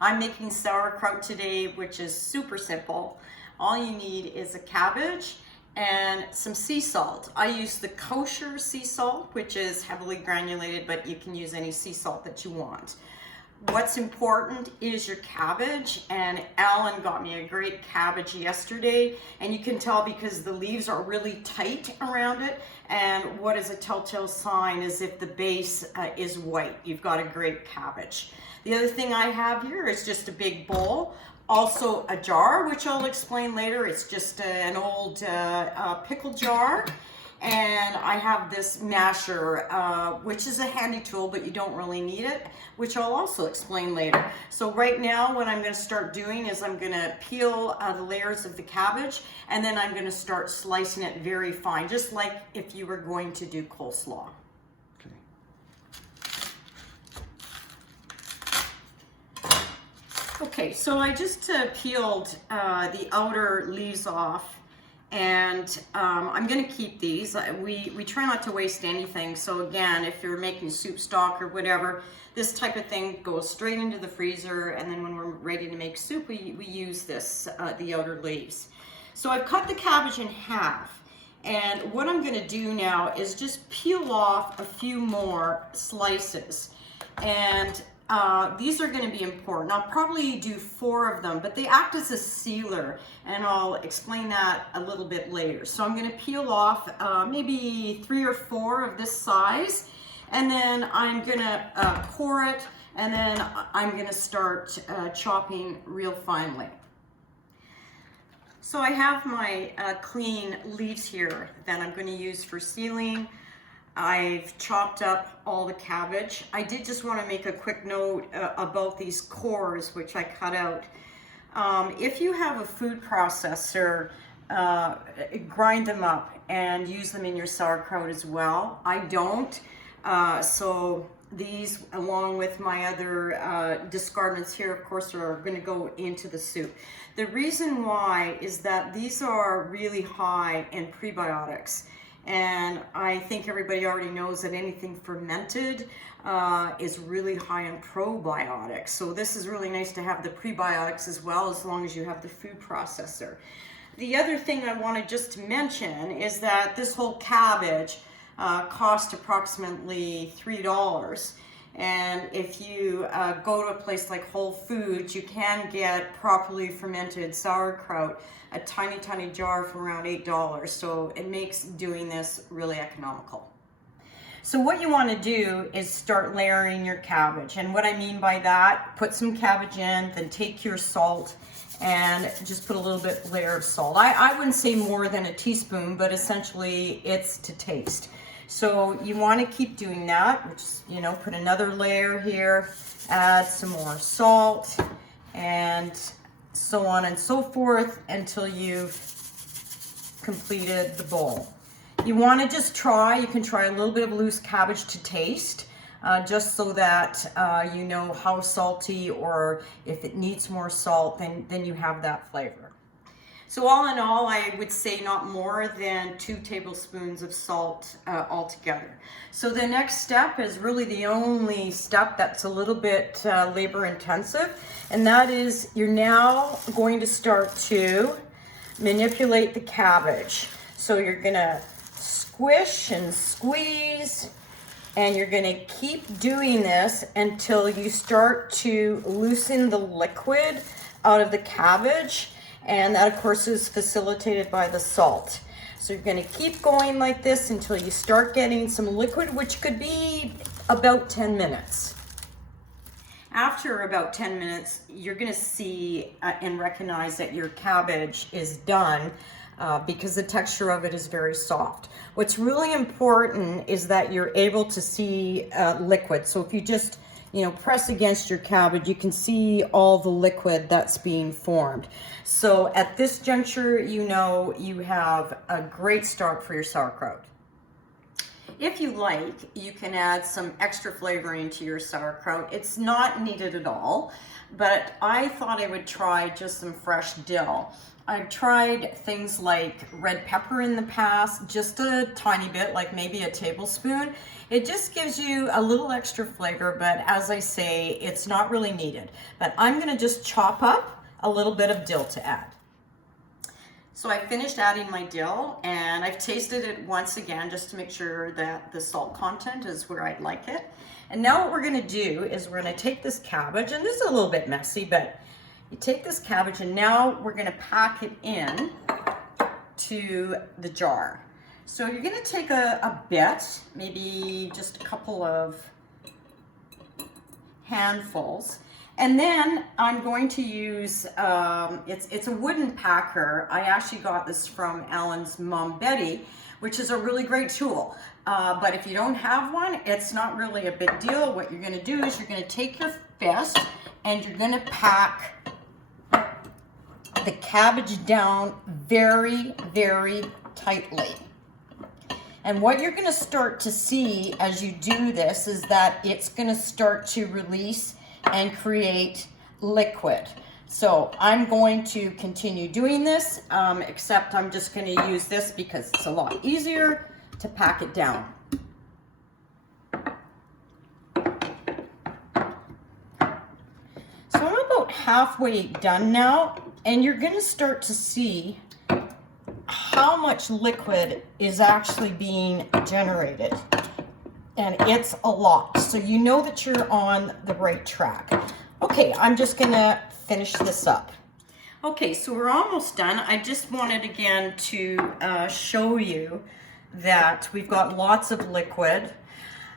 I'm making sauerkraut today, which is super simple. All you need is a cabbage and some sea salt. I use the kosher sea salt, which is heavily granulated, but you can use any sea salt that you want. What's important is your cabbage, and Alan got me a great cabbage yesterday, and you can tell because the leaves are really tight around it, and what is a telltale sign is if the base is white, you've got a great cabbage. The other thing I have here is just a big bowl, also a jar, which I'll explain later. It's just an old pickle jar. And I have this masher, which is a handy tool, but you don't really need it, which I'll also explain later. So right now, what I'm going to start doing is I'm going to peel the layers of the cabbage, and then I'm going to start slicing it very fine, just like if you were going to do coleslaw. Okay, so I just peeled the outer leaves off. And I'm going to keep these. We try not to waste anything. So again, if you're making soup stock or whatever, this type of thing goes straight into the freezer. And then when we're ready to make soup, we use this, the outer leaves. So I've cut the cabbage in half. And what I'm going to do now is just peel off a few more slices. And these are going to be important. I'll probably do 4 of them, but they act as a sealer, and I'll explain that a little bit later. So I'm going to peel off maybe 3 or 4 of this size, and then I'm going to core it, and then I'm going to start chopping real finely. So I have my clean leaves here that I'm going to use for sealing. I've chopped up all the cabbage. I did just want to make a quick note about these cores, which I cut out. If you have a food processor, grind them up and use them in your sauerkraut as well. I don't. So these, along with my other discardments here, of course, are going to go into the soup. The reason why is that these are really high in prebiotics. And I think everybody already knows that anything fermented is really high in probiotics. So this is really nice to have the prebiotics as well, as long as you have the food processor. The other thing I wanted just to mention is that this whole cabbage cost approximately $3. And if you go to a place like Whole Foods, you can get properly fermented sauerkraut, a tiny, tiny jar for around $8. So it makes doing this really economical. So what you want to do is start layering your cabbage. And what I mean by that, put some cabbage in, then take your salt and just put a little bit layer of salt. I wouldn't say more than a teaspoon, but essentially it's to taste. So you want to keep doing that, which is, put another layer here, add some more salt, and so on and so forth until you've completed the bowl. You want to just try, you can try a little bit of loose cabbage to taste, just so that you know how salty, or if it needs more salt, then you have that flavor. So all in all, I would say not more than 2 tablespoons of salt altogether. So the next step is really the only step that's a little bit labor intensive, and that is you're now going to start to manipulate the cabbage. So you're going to squish and squeeze, and you're going to keep doing this until you start to loosen the liquid out of the cabbage. And that, of course, is facilitated by the salt. So you're going to keep going like this until you start getting some liquid, which could be about 10 minutes. After about 10 minutes, you're going to see and recognize that your cabbage is done because the texture of it is very soft. What's really important is that you're able to see liquid. So if you just press against your cabbage, you can see all the liquid that's being formed. So at this juncture, you have a great start for your sauerkraut. If you like, you can add some extra flavoring to your sauerkraut. It's not needed at all, but I thought I would try just some fresh dill. I've tried things like red pepper in the past, just a tiny bit, like maybe a tablespoon. It just gives you a little extra flavor, but as I say, it's not really needed. But I'm gonna just chop up a little bit of dill to add. So I finished adding my dill, and I've tasted it once again just to make sure that the salt content is where I'd like it. And now what we're gonna do is we're gonna take this cabbage, and this is a little bit messy, but you take this cabbage and now we're gonna pack it in to the jar. So you're gonna take a bit, maybe just a couple of handfuls, and then I'm going to use, it's a wooden packer. I actually got this from Alan's mom, Betty, which is a really great tool. But if you don't have one, it's not really a big deal. What you're gonna do is you're gonna take your fist and you're gonna pack the cabbage down very, very tightly. And what you're gonna start to see as you do this is that it's gonna start to release and create liquid. So I'm going to continue doing this, except I'm just gonna use this because it's a lot easier to pack it down. So I'm about halfway done now, and you're gonna start to see how much liquid is actually being generated. And it's a lot, so you know that you're on the right track. Okay, I'm just gonna finish this up. Okay, so we're almost done. I just wanted again to show you that we've got lots of liquid.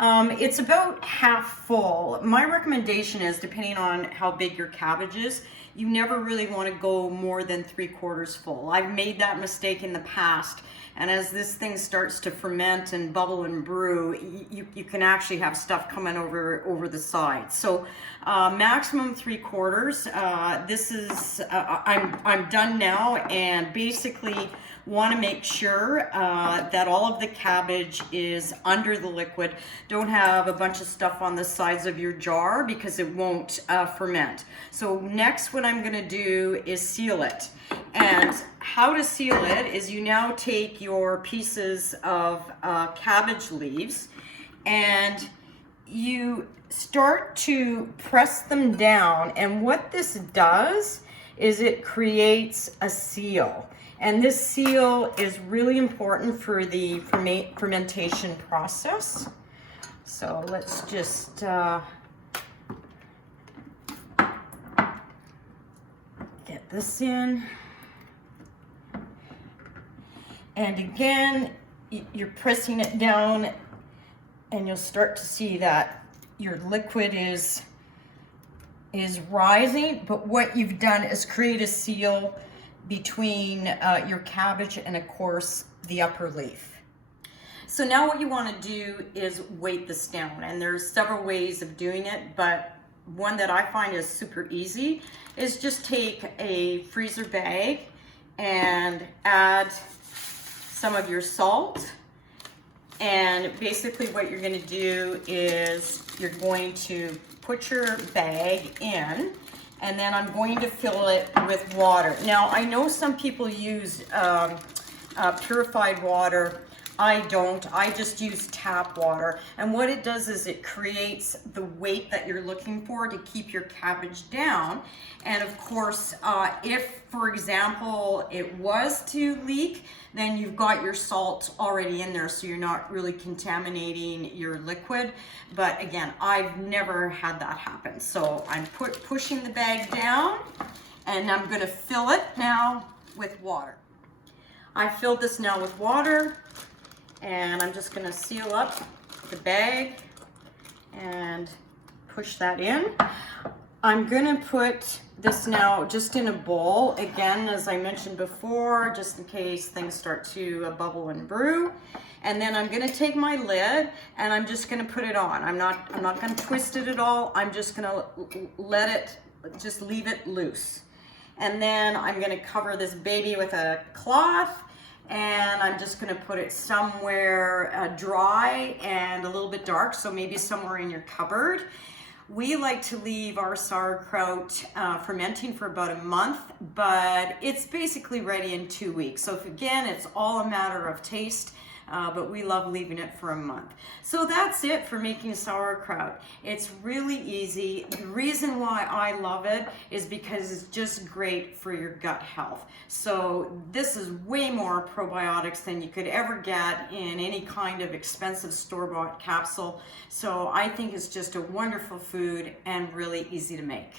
It's about half full. My recommendation is, depending on how big your cabbage is, you never really want to go more than 3/4 full. I've made that mistake in the past, and as this thing starts to ferment and bubble and brew, you can actually have stuff coming over the side. So maximum 3/4. This is I'm done now, and basically want to make sure that all of the cabbage is under the liquid. Don't have a bunch of stuff on the sides of your jar because it won't ferment. So next what I'm going to do is seal it. And how to seal it is you now take your pieces of cabbage leaves and you start to press them down, and what this does is it creates a seal. And this seal is really important for the fermentation process. So let's just get this in. And again, you're pressing it down, and you'll start to see that your liquid is rising, but what you've done is create a seal between your cabbage and, of course, the upper leaf. So now what you want to do is weight this down, and there's several ways of doing it, but one that I find is super easy is just take a freezer bag and add some of your salt, and basically what you're going to do is you're going to put your bag in, and then I'm going to fill it with water. Now, I know some people use purified water. I don't. I just use tap water. And what it does is it creates the weight that you're looking for to keep your cabbage down. And of course, if, for example, it was to leak, then you've got your salt already in there, so you're not really contaminating your liquid. But again, I've never had that happen. So I'm pushing the bag down, and I'm gonna fill it now with water. I filled this now with water, and I'm just gonna seal up the bag and push that in. I'm gonna put this now just in a bowl, again, as I mentioned before, just in case things start to bubble and brew. And then I'm gonna take my lid and I'm just gonna put it on. I'm not gonna twist it at all. I'm just gonna let it, just leave it loose. And then I'm gonna cover this baby with a cloth, and I'm just going to put it somewhere dry and a little bit dark, so maybe somewhere in your cupboard. We like to leave our sauerkraut fermenting for about a month, but it's basically ready in 2 weeks. So again, it's all a matter of taste. But we love leaving it for a month. So that's it for making sauerkraut. It's really easy. The reason why I love it is because it's just great for your gut health. So this is way more probiotics than you could ever get in any kind of expensive store-bought capsule. So I think it's just a wonderful food and really easy to make.